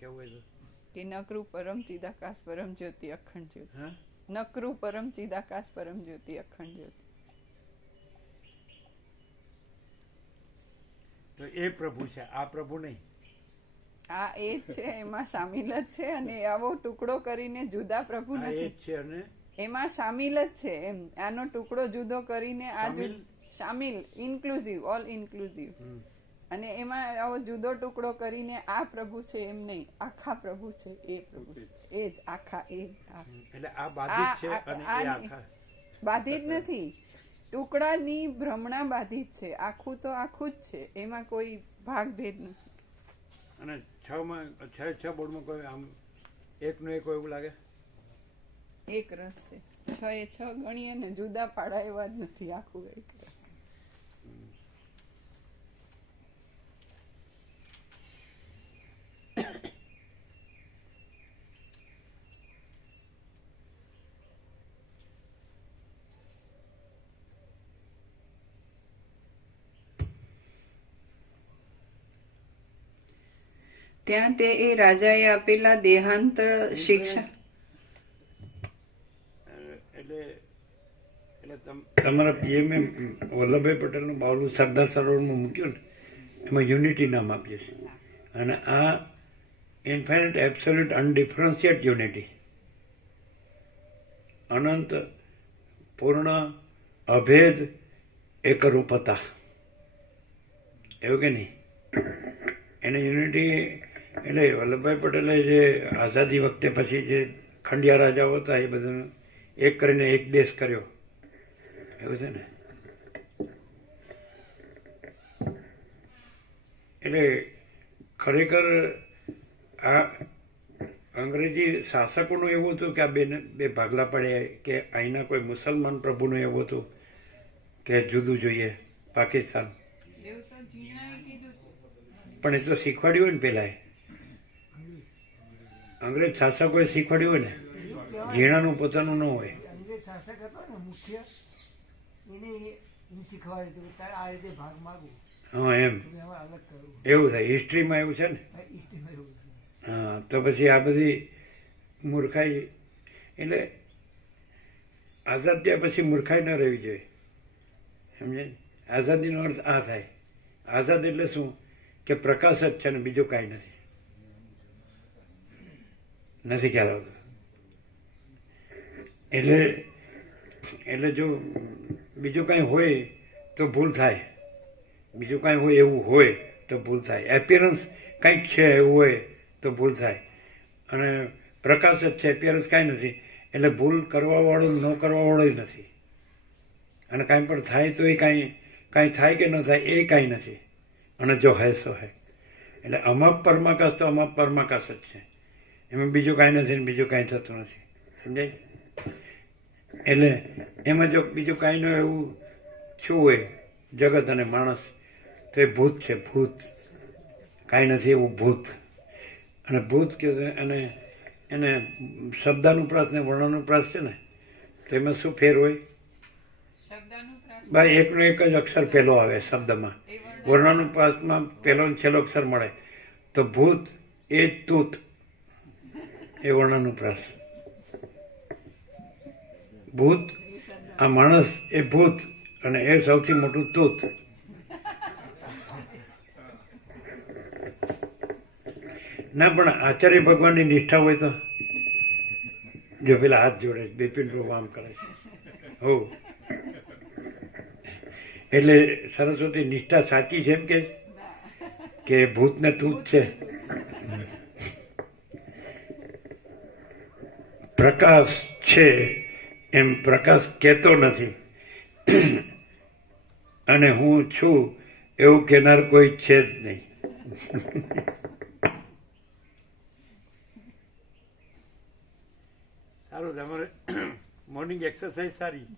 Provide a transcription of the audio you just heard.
કેવું હોય કે નકરું પરમ ચિદાકાશ પરમ જ્યોતિ અખંડ જ્યોતિ, નકરું પરમ ચિદાકાશ પરમ જ્યોતિ અખંડ જ્યોતિ. તો એ પ્રભુ છે, આ પ્રભુ નહીં. આ એ જ છે, એમાં સામેલ જ છે, અને આવો ટુકડો કરીને જુદા પ્રભુ નથી છે, અને એમાં સામેલ જ છે. એમ આનો ટુકડો જુદો કરીને આ સામેલ, ઇન્ક્લુઝિવ, ઓલ ઇન્ક્લુઝિવ, અને એમાં આવો જુદો ટુકડો કરીને આ પ્રભુ છે એમ નહીં, આખા પ્રભુ છે, એ પ્રભુ છે, એ જ આખા, એ એટલે આ બાધિત છે અને એ આખા બાધિત નથી, ટુકડાની ભ્રમણા બાધિત છે. આખું તો આખું જ છે, એમાં કોઈ ભાગ ભેદ નથી. અને છ બોર્ડમાં કોઈ આમ એકનો એક એવું લાગે, એક રસ છે. છ એ છ ગણીએ ને જુદા પાડા એવા જ નથી, આખું એક રસ. ત્યાં તે એ રાજાએ આપેલા દેહાંત શિક્ષા, એટલે તમારા પીએમએ વલ્લભભાઈ પટેલનું બાવલું સરદાર સરોવરમાં મૂક્યું ને, એમાં યુનિટી નામ આપીએ છીએ. અને આ ઇન્ફાઇનાઇટ એબ્સોલ્યુટ અનડિફરન્શિએટ યુનિટી, અનંત પૂર્ણ અભેદ એકરૂપતા, એવું કે નહીં? એને યુનિટી એટલે વલ્લભભાઈ પટેલે જે આઝાદી વખતે પછી જે ખંડિયા રાજાઓ હતા એ બધાને એક કરીને એક દેશ કર્યો, એવું છે ને. એટલે ખરેખર આ અંગ્રેજી શાસકોનું એવું હતું કે આ બે ભાગલા પડ્યા, કે અહીંના કોઈ મુસલમાન પ્રભુનું એવું હતું કે જુદું જોઈએ પાકિસ્તાન, પણ એ તો શીખવાડ્યું હોય ને પેલા અંગ્રેજ શાસકોએ શીખવાડ્યું હોય ને, ઝીણાનું પોતાનું ન હોય. અંગ્રેજ શાસક હતો ને મુખ્ય, એને શીખવાડ્યું તારે આ રીતે ભાગ માગવું. હા, એમ એવું થાય હિસ્ટ્રીમાં એવું છે ને. હા, તો પછી આ બધી મૂર્ખાઈ, એટલે આઝાદ થયા પછી મૂર્ખાઈ ન રહેવી જોઈએ, સમજે? આઝાદીનો અર્થ આ થાય. આઝાદ એટલે શું કે પ્રકાશ જ છે ને બીજું કાંઈ નથી ખ્યાલ આવતો. એટલે જો બીજું કાંઈ હોય તો ભૂલ થાય, બીજું કાંઈ હોય એવું હોય તો ભૂલ થાય, એપિયરન્સ કંઈક છે એવું હોય તો ભૂલ થાય, અને પ્રકાશ જ છે, એપિયરન્સ કાંઈ નથી, એટલે ભૂલ કરવાવાળું ન કરવાવાળો જ નથી. અને કાંઈ પણ થાય તો એ કાંઈ થાય કે ન થાય એ કાંઈ નથી, અને જો હે સો હે. એટલે અમાપ પરમાકાશ તો અમાપ પરમાકાશ જ છે, એમાં બીજું કાંઈ નથી ને બીજું કાંઈ થતું નથી, સમજાય? એટલે એમાં જો બીજું કાંઈ ન એવું થયું હોય જગત અને માણસ, તો એ ભૂત છે, ભૂત. કાંઈ નથી એવું ભૂત. અને ભૂત કે અને એને શબ્દાનુપ્રાસ ને વર્ણાનુપ્રાસ છે ને, તો એમાં શું ફેર હોય? ભાઈ એકનો એક જ અક્ષર પહેલો આવે શબ્દમાં, વર્ણાનુપ્રાસમાં પહેલો ને છેલ્લો અક્ષર મળે, તો ભૂત એ જ તૂત, એ વર્ણાનુપ્રાસ. ભૂત, આ માણસ એ ભૂત, અને એ સૌથી મોટું તૂત. ના, પણ આચાર્ય ભગવાનની નિષ્ઠા હોય તો જો પેલા હાથ જોડે બિપિન પ્રભુ આમ કરે છે, હો. એટલે સરસ્વતી નિષ્ઠા સાચી છે એમ કે ભૂતને તૂત છે? પ્રકાશ છે એમ પ્રકાશ કહેતો નથી, અને હું છું એવું કહેનાર કોઈ છે જ નહીં. સારું, તમારે મોર્નિંગ એક્સરસાઇઝ સારી.